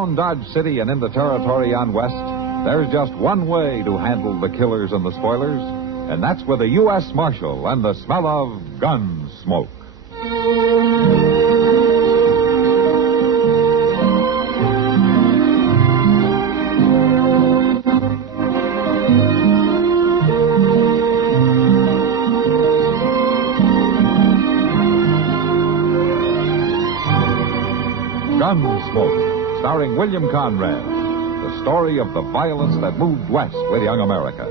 Around Dodge City and in the territory on West, there's just one way to handle the killers and the spoilers, and that's with a U.S. Marshal and the smell of Gunsmoke. Gunsmoke, starring William Conrad, the story of the violence that moved west with young America,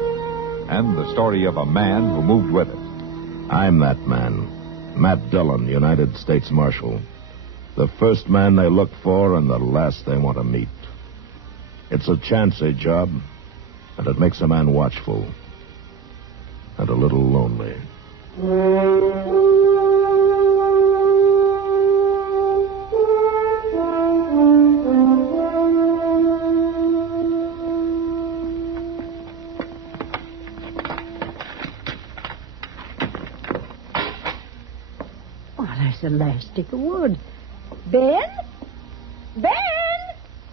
and the story of a man who moved with it. I'm that man, Matt Dillon, United States Marshal. The first man they look for and the last they want to meet. It's a chancy job, and it makes a man watchful and a little lonely. The last stick of wood. Ben? Ben?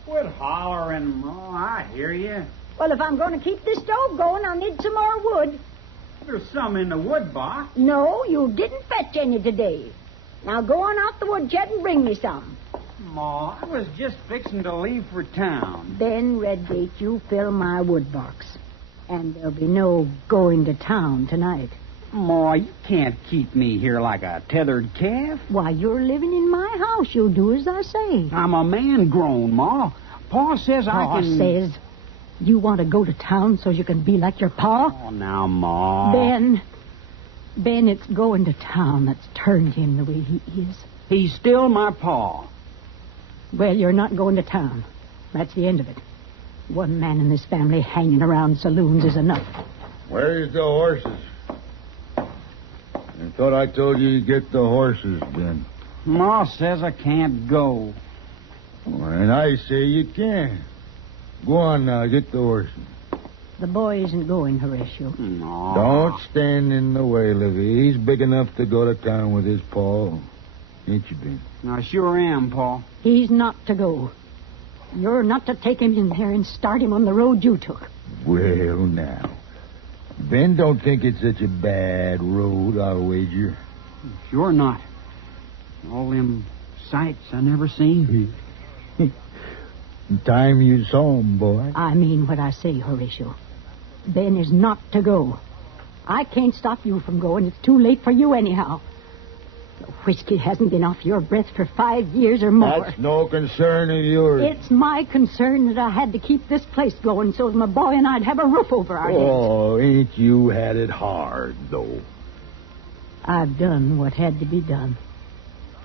Quit hollering, Ma. I hear you. Well, if I'm going to keep this stove going, I'll need some more wood. There's some in the wood box. No, you didn't fetch any today. Now go on out the woodshed and bring me some. Ma, I was just fixing to leave for town. Ben Redgate, you fill my wood box. And there'll be no going to town tonight. Ma, you can't keep me here like a tethered calf. Why, you're living in my house. You'll do as I say. I'm a man grown, Ma. Pa says Pa I can... says you want to go to town so you can be like your pa? Oh, now, Ma. Ben, it's going to town that's turned him the way he is. He's still my pa. Well, you're not going to town. That's the end of it. One man in this family hanging around saloons is enough. Where's the horses? I thought I told you to get the horses, Ben. Ma says I can't go. Well, and I say you can. Go on now, get the horses. The boy isn't going, Horatio. No. Don't stand in the way, Livvie. He's big enough to go to town with his pa. Ain't you, Ben? I sure am, Pa. He's not to go. You're not to take him in there and start him on the road you took. Well, now. Ben don't think it's such a bad road, I'll wager. Sure not. All them sights I never seen. Time you saw him, boy. I mean what I say, Horatio. Ben is not to go. I can't stop you from going. It's too late for you anyhow. The whiskey hasn't been off your breath for 5 years or more. That's no concern of yours. It's my concern that I had to keep this place going so that my boy and I'd have a roof over our heads. Oh, ain't you had it hard, though? I've done what had to be done.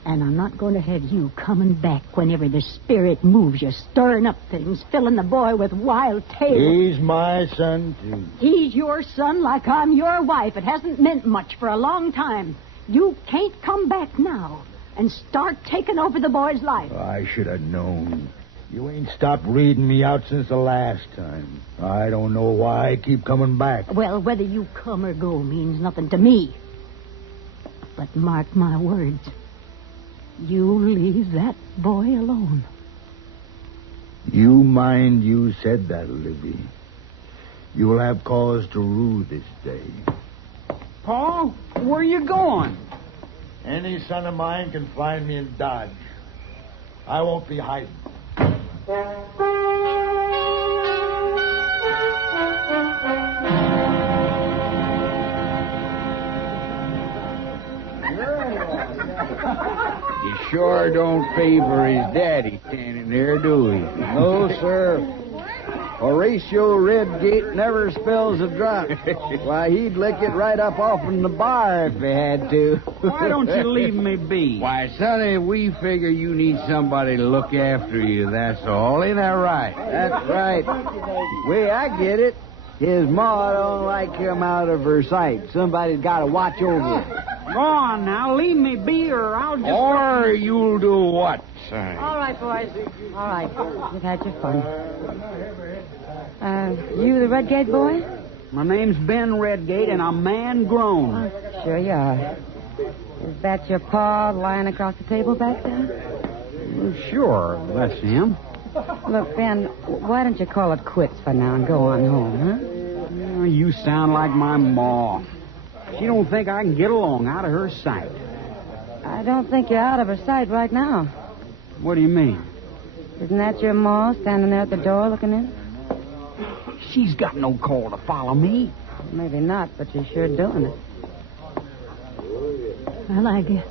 And I'm not going to have you coming back whenever the spirit moves you, stirring up things, filling the boy with wild tales. He's my son, too. He's your son like I'm your wife. It hasn't meant much for a long time. You can't come back now and start taking over the boy's life. I should have known. You ain't stopped reading me out since the last time. I don't know why I keep coming back. Well, whether you come or go means nothing to me. But mark my words. You leave that boy alone. You mind you said that, Livvie. You'll have cause to rue this day. Pa, where you going? Any son of mine can find me in Dodge. I won't be hiding. He sure don't favor his daddy standing there, do he? No, sir. Horatio Redgate never spills a drop. Why, he'd lick it right up off in the bar if he had to. Why don't you leave me be? Why, sonny, we figure you need somebody to look after you, that's all. Ain't that right? That's right. Way I get it, his ma don't like him out of her sight. Somebody's got to watch over him. Go on now, leave me be or I'll just... Or you'll do what, sonny? All right, boys. All right. You've had your fun. You the Redgate boy? My name's Ben Redgate, and I'm man grown. Oh, sure you are. Is that your pa lying across the table back there? Sure, that's him. Look, Ben, why don't you call it quits for now and go on home, huh? Oh, you sound like my ma. She don't think I can get along out of her sight. I don't think you're out of her sight right now. What do you mean? Isn't that your ma standing there at the door looking in? She's got no call to follow me. Maybe not, but she's sure doing it. Well, I guess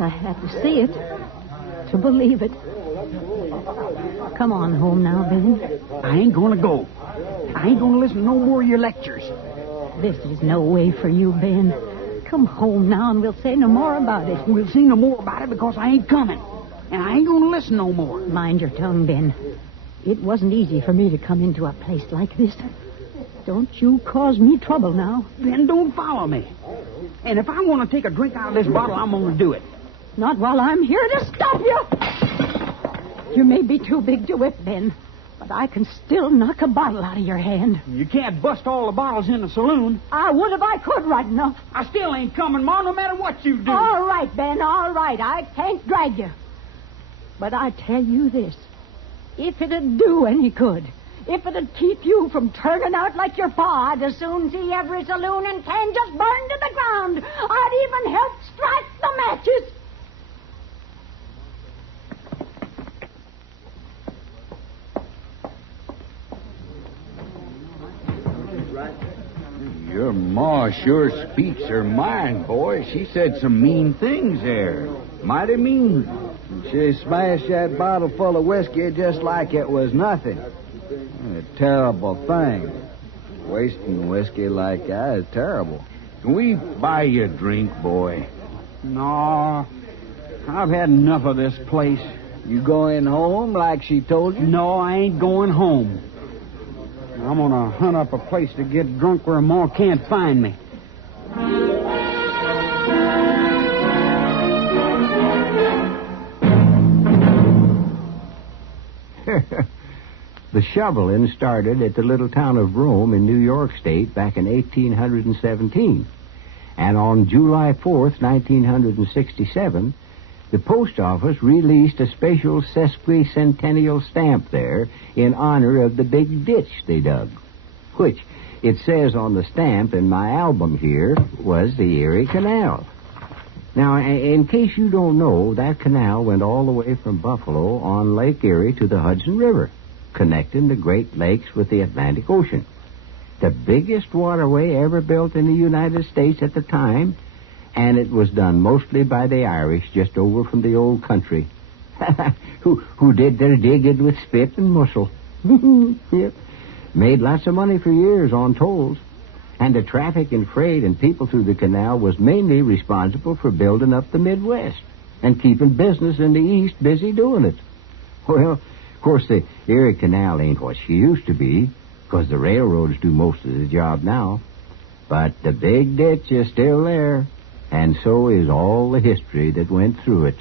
I have to see it to believe it. Come on home now, Ben. I ain't gonna go. I ain't gonna listen to no more of your lectures. This is no way for you, Ben. Come home now and we'll say no more about it. We'll see no more about it because I ain't coming. And I ain't gonna listen no more. Mind your tongue, Ben. It wasn't easy for me to come into a place like this. Don't you cause me trouble now. Then don't follow me. And if I want to take a drink out of this bottle, I'm going to do it. Not while I'm here to stop you. You may be too big to whip, Ben, but I can still knock a bottle out of your hand. You can't bust all the bottles in the saloon. I would if I could right enough. I still ain't coming, Ma, no matter what you do. All right, Ben, all right. I can't drag you. But I tell you this. If it'd do any good, if it'd keep you from turning out like your pa, I'd as soon see every saloon in town just burn to the ground. I'd even help strike the matches. Your ma sure speaks her mind, boy. She said some mean things there. Mighty mean. She smashed that bottle full of whiskey just like it was nothing. A terrible thing. Wasting whiskey like that is terrible. Can we buy you a drink, boy? No, I've had enough of this place. You going home like she told you? No, I ain't going home. I'm going to hunt up a place to get drunk where Ma can't find me. The shoveling started at the little town of Rome in New York State back in 1817. And on July 4th, 1967, the post office released a special sesquicentennial stamp there in honor of the big ditch they dug, which, it says on the stamp in my album here, was the Erie Canal. Now, in case you don't know, that canal went all the way from Buffalo on Lake Erie to the Hudson River, connecting the Great Lakes with the Atlantic Ocean. The biggest waterway ever built in the United States at the time, and it was done mostly by the Irish just over from the old country, who did their digging with spit and mussel. Yep. Made lots of money for years on tolls. And the traffic and freight and people through the canal was mainly responsible for building up the Midwest and keeping business in the East busy doing it. Well, of course, the Erie Canal ain't what she used to be, because the railroads do most of the job now. But the big ditch is still there, and so is all the history that went through it.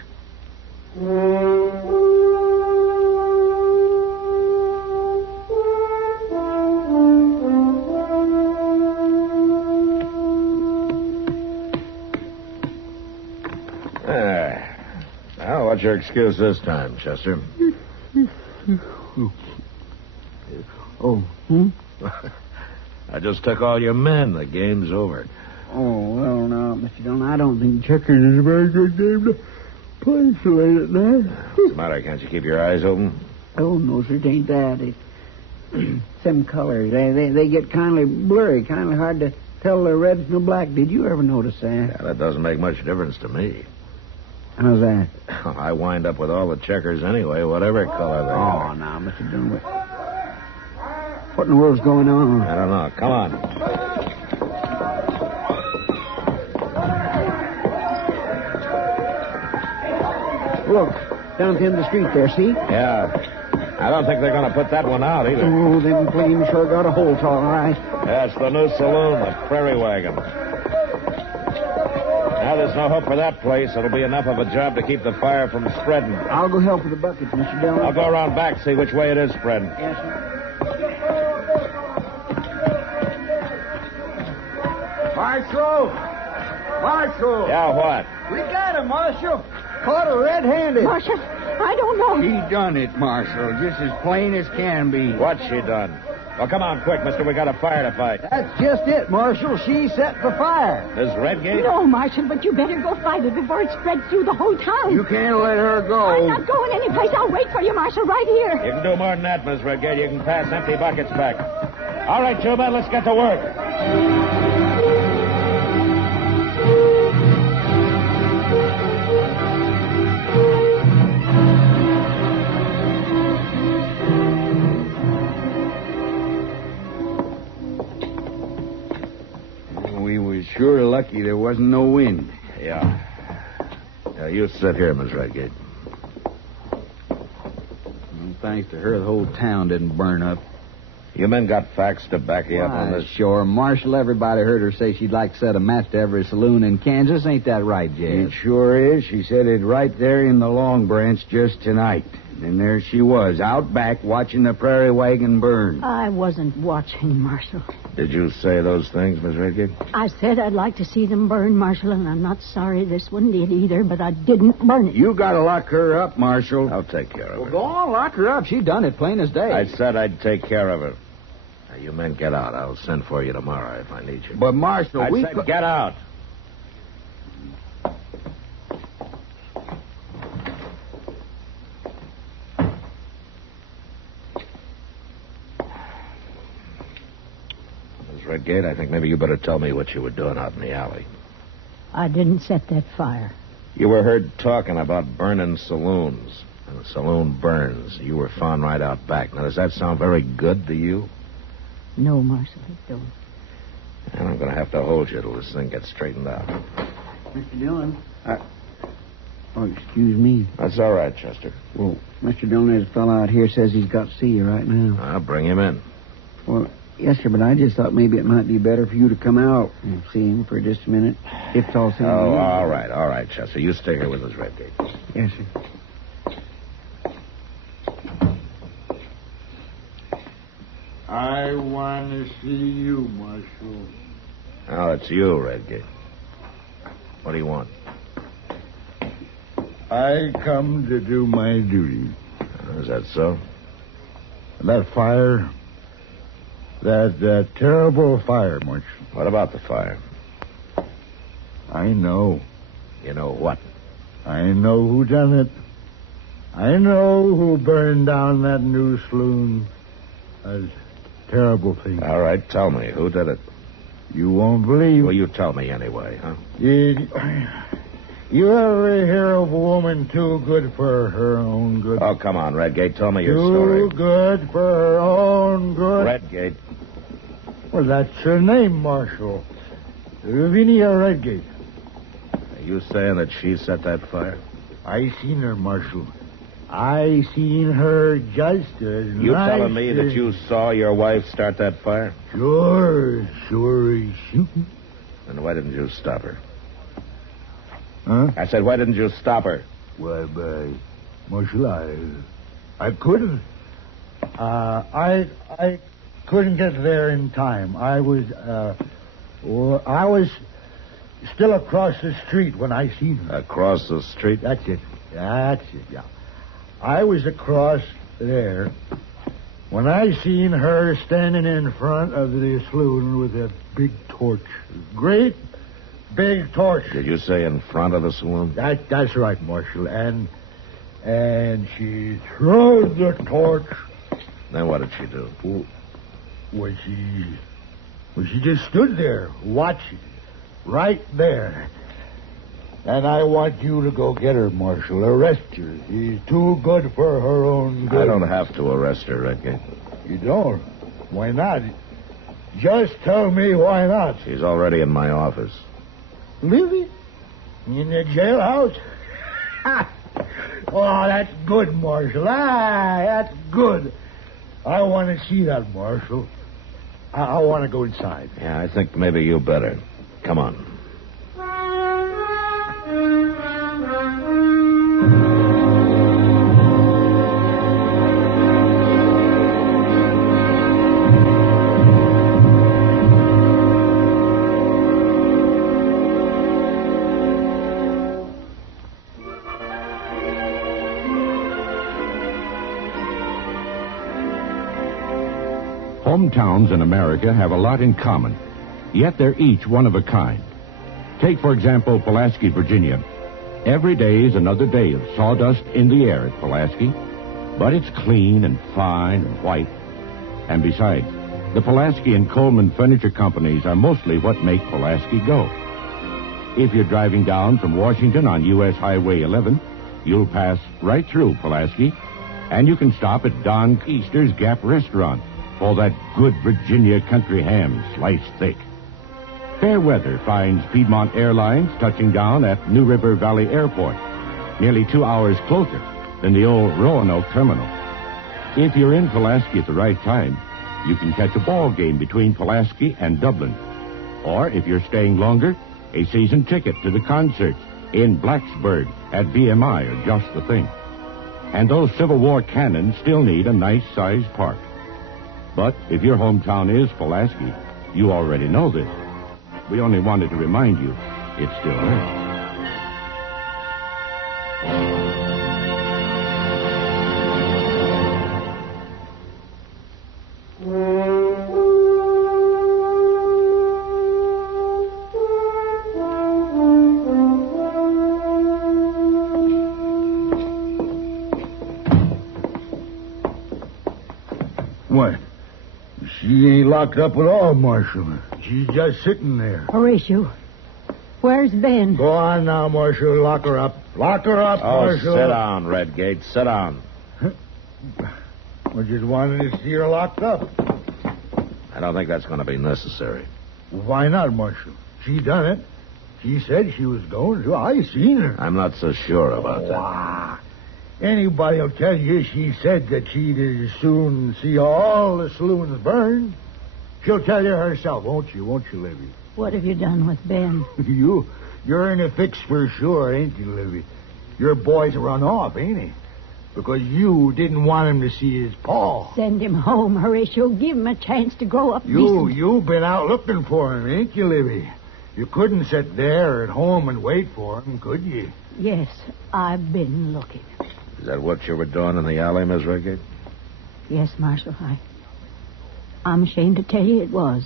Now, what's your excuse this time, Chester? I just took all your men. The game's over. Oh, well, now, Mr. Dillon, I don't think checkers is a very good game to play so late at night. What's the matter? Can't you keep your eyes open? Oh, no, sir, it ain't that. Some colors, they get kind of blurry, kind of hard to tell they're red from black. Did you ever notice that? Yeah, that doesn't make much difference to me. How's that? I wind up with all the checkers anyway, whatever color they are. Oh, now, Mr. Dillon, what in the world's going on? I don't know. Come on. Look, down at the end of the street there, see? Yeah. I don't think they're going to put that one out either. Oh, them flames sure got a hold, all right. Yeah, it's the new saloon, the Prairie Wagon. Now there's no hope for that place. It'll be enough of a job to keep the fire from spreading. I'll go help with the buckets, Mr. Dillon. I'll go around back, see which way it is spreading. Yes, sir. Marshal! Marshal! Yeah, what? We got him, Marshal. Caught her red-handed. Marshal, I don't know. She done it, Marshal, just as plain as can be. What's she done? Well, come on, quick, mister. We got a fire to fight. That's just it, Marshal. She set the fire. This Redgate? No, Marshal, but you better go fight it before it spreads through the whole town. You can't let her I'm go. not going anyplace. I'll wait for you, Marshal, right here. You can do more than that, Miss Redgate. You can pass empty buckets back. All right, Chuba, let's get to work. We was sure lucky there wasn't no wind. Yeah. Yeah, you sit here, Miss Redgate. Well, thanks to her, the whole town didn't burn up. You men got facts to back you up on Why, this? sure. Marshal, everybody heard her say she'd like to set a match to every saloon in Kansas. Ain't that right, Jed? It sure is. She said it right there in the Long Branch just tonight. And there she was, out back watching the prairie wagon burn. I wasn't watching, Marshal. Did you say those things, Miss Redgate? I said I'd like to see them burn, Marshal, and I'm not sorry this one did either, but I didn't burn it. You gotta lock her up, Marshal. I'll take care of Well, her. go on, lock her up. She done it plain as day. I said I'd take care of her. Now, you men get out. I'll send for you tomorrow if I need you. But, Marshal, I we... said get out. Miss Redgate, I think maybe you better tell me what you were doing out in the alley. I didn't set that fire. You were heard talking about burning saloons. And the saloon burns. You were found right out back. Now, does that sound very good to you? No, Marshal, it don't. And I'm going to have to hold you till this thing gets straightened out. Mr. Dillon. Oh, excuse me. That's all right, Chester. Well, Mr. Dillon, there's a fellow out here says he's got to see you right now. I'll bring him in. Well, yes, sir, but I just thought maybe it might be better for you to come out and see him for just a minute. If it's all sounds Oh, good. all right, Chester. You stay here with us, Redgate. Yes, sir. I want to see you, Marshal. Oh, it's you, Redgate. What do you want? I come to do my duty. Is that so? That fire, that terrible fire, Marshal. What about the fire? I know. You know what? I know who done it. I know who burned down that new saloon. That's a terrible thing. All right, tell me. Who did it? You won't believe. Well, you tell me anyway, huh? Did you ever hear of a woman too good for her own good? Oh, come on, Redgate. Tell me your Too story. good for her own good. Redgate. Well, that's her name, Marshal. Lavinia Redgate. Are you saying that she set that fire? I seen her, Marshal. I seen her just as You nice telling me that as- you saw your wife start that fire? Sure as shooting. Then why didn't you stop her? Huh? I said, why didn't you stop her? Why, Marshal, I couldn't. I couldn't get there in time. I was still across the street when I seen her. Across the street? That's it, yeah. I was across there when I seen her standing in front of the saloon with a big torch. Great big torch. Did you say in front of the saloon? That's right, Marshal. And she threw the torch. Then what did she do? Well, she just stood there watching, right there. And I want you to go get her, Marshal. Arrest her. She's too good for her own good. I don't have to arrest her, Redgate. You don't? Why not? Just tell me why not. She's already in my office. Livvie? In the jailhouse? Oh, that's good, Marshal. That's good. I want to see that, Marshal. I want to go inside. Yeah, I think maybe you better. Come on. Hometowns in America have a lot in common, yet they're each one of a kind. Take, for example, Pulaski, Virginia. Every day is another day of sawdust in the air at Pulaski, but it's clean and fine and white. And besides, the Pulaski and Coleman Furniture Companies are mostly what make Pulaski go. If you're driving down from Washington on U.S. Highway 11, you'll pass right through Pulaski, and you can stop at Don Easter's Gap Restaurant for that good Virginia country ham sliced thick. Fair weather finds Piedmont Airlines touching down at New River Valley Airport, nearly 2 hours closer than the old Roanoke terminal. If you're in Pulaski at the right time, you can catch a ball game between Pulaski and Dublin. Or, if you're staying longer, a season ticket to the concerts in Blacksburg at BMI are just the thing. And those Civil War cannons still need a nice-sized park. But if your hometown is Pulaski, you already know this. We only wanted to remind you it's still there. What? She ain't locked up at all, Marshal. She's just sitting there. Horatio, where's Ben? Go on now, Marshal. Lock her up. Lock her up, Marshal. Sit down, Redgate. Sit down. We just wanted to see her locked up. I don't think that's going to be necessary. Why not, Marshal? She done it. She said she was going to. I seen her. I'm not so sure about that. Wow. Anybody'll tell you she said that she'd as soon see all the saloons burn. She'll tell you herself, won't you, Livvie? What have you done with Ben? You're in a fix for sure, ain't you, Livvie? Your boy's run off, ain't he? Because you didn't want him to see his paw. Send him home, Horatio. Give him a chance to grow up decent. You've been out looking for him, ain't you, Livvie? You couldn't sit there at home and wait for him, could you? Yes, I've been looking. Is that what you were doing in the alley, Miss Redgate? Yes, Marshal. I'm ashamed to tell you it was.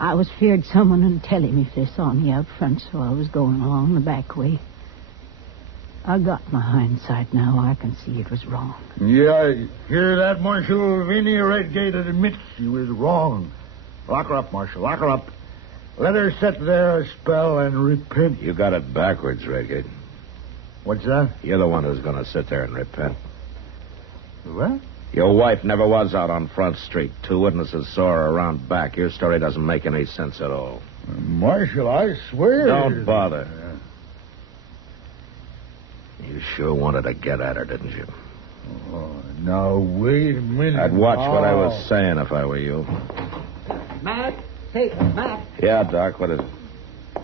I was feared someone would tell him if they saw me out front, so I was going along the back way. I got my hindsight now. I can see it was wrong. Yeah, hear that, Marshal? Vinnie Redgate admits she was wrong. Lock her up, Marshal. Lock her up. Let her sit there a spell and repent. You got it backwards, Redgate. What's that? You're the one who's going to sit there and repent. What? Your wife never was out on Front Street. 2 witnesses saw her around back. Your story doesn't make any sense at all. Marshal, I swear... Don't bother. You sure wanted to get at her, didn't you? Oh, now, wait a minute. I'd watch what I was saying if I were you. Matt? Hey, Matt. Yeah, Doc, what is it?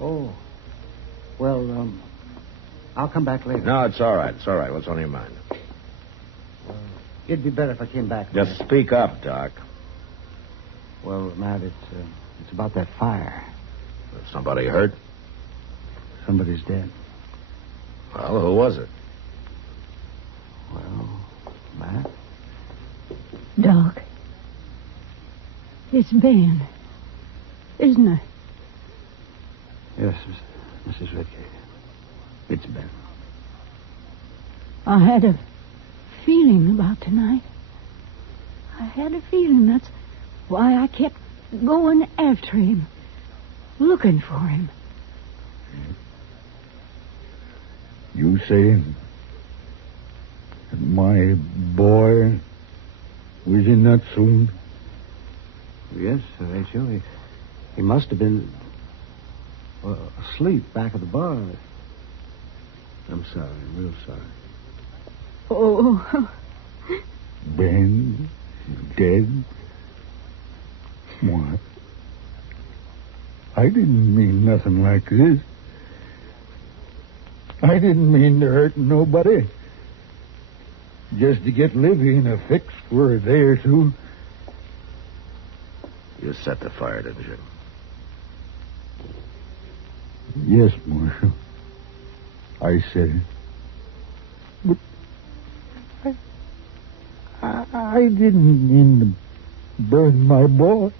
Oh. Well, I'll come back later. No, it's all right. It's all right. What's on your mind? It'd be better if I came back. Just speak up, Doc. Well, Matt, it's about that fire. Is somebody hurt? Somebody's dead. Well, who was it? Well, Matt? Doc. It's Ben. Isn't it? Yes, Mrs. Redgate. It's Ben. I had a feeling about tonight. I had a feeling. That's why I kept going after him, looking for him. You say that my boy was in that saloon? Yes, Horatio. He must have been asleep back at the bar. I'm sorry. I'm real sorry. Oh. Ben dead? What? I didn't mean nothing like this. I didn't mean to hurt nobody. Just to get Livvie in a fix for a day or two. You set the fire, didn't you? Yes, Marshal. I said it. But I didn't mean to burn my boy.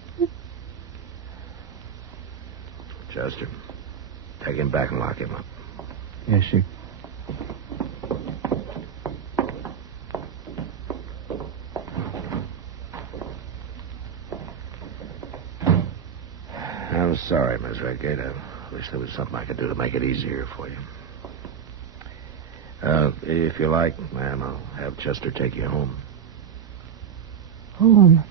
Chester, take him back and lock him up. Yes, sir. I'm sorry, Miss Redgate. I wish there was something I could do to make it easier for you. If you like, ma'am, I'll have Chester take you home. Home.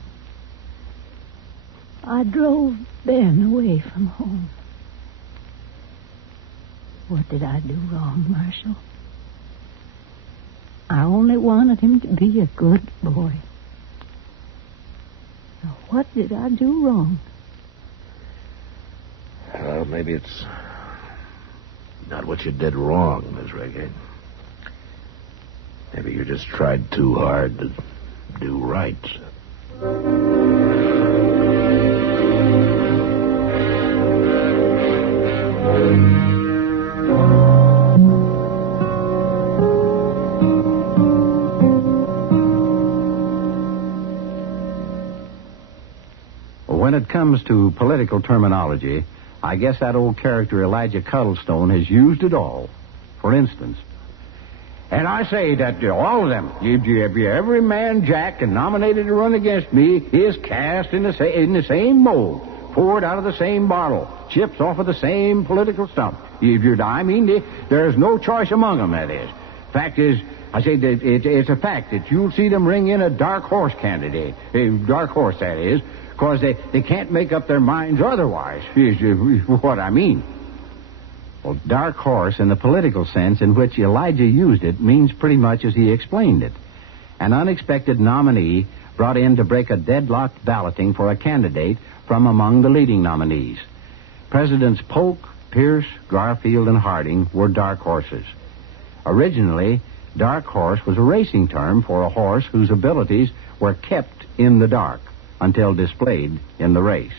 I drove Ben away from home. What did I do wrong, Marshal? I only wanted him to be a good boy. Now, what did I do wrong? Well, maybe it's not what you did wrong, Miss Redgate. Maybe you just tried too hard to do right. When it comes to political terminology, I guess that old character Elijah Cuddlestone has used it all. For instance, and I say that all of them, every man Jack and nominated to run against me is cast in the same mold, poured out of the same bottle, chips off of the same political stump. There's no choice among them, that is. Fact is, I say that it's a fact that you'll see them ring in a dark horse candidate. A dark horse, that is, because they can't make up their minds otherwise, is what I mean. Well, dark horse, in the political sense in which Elijah used it, means pretty much as he explained it. An unexpected nominee brought in to break a deadlocked balloting for a candidate from among the leading nominees. Presidents Polk, Pierce, Garfield, and Harding were dark horses. Originally, dark horse was a racing term for a horse whose abilities were kept in the dark until displayed in the race.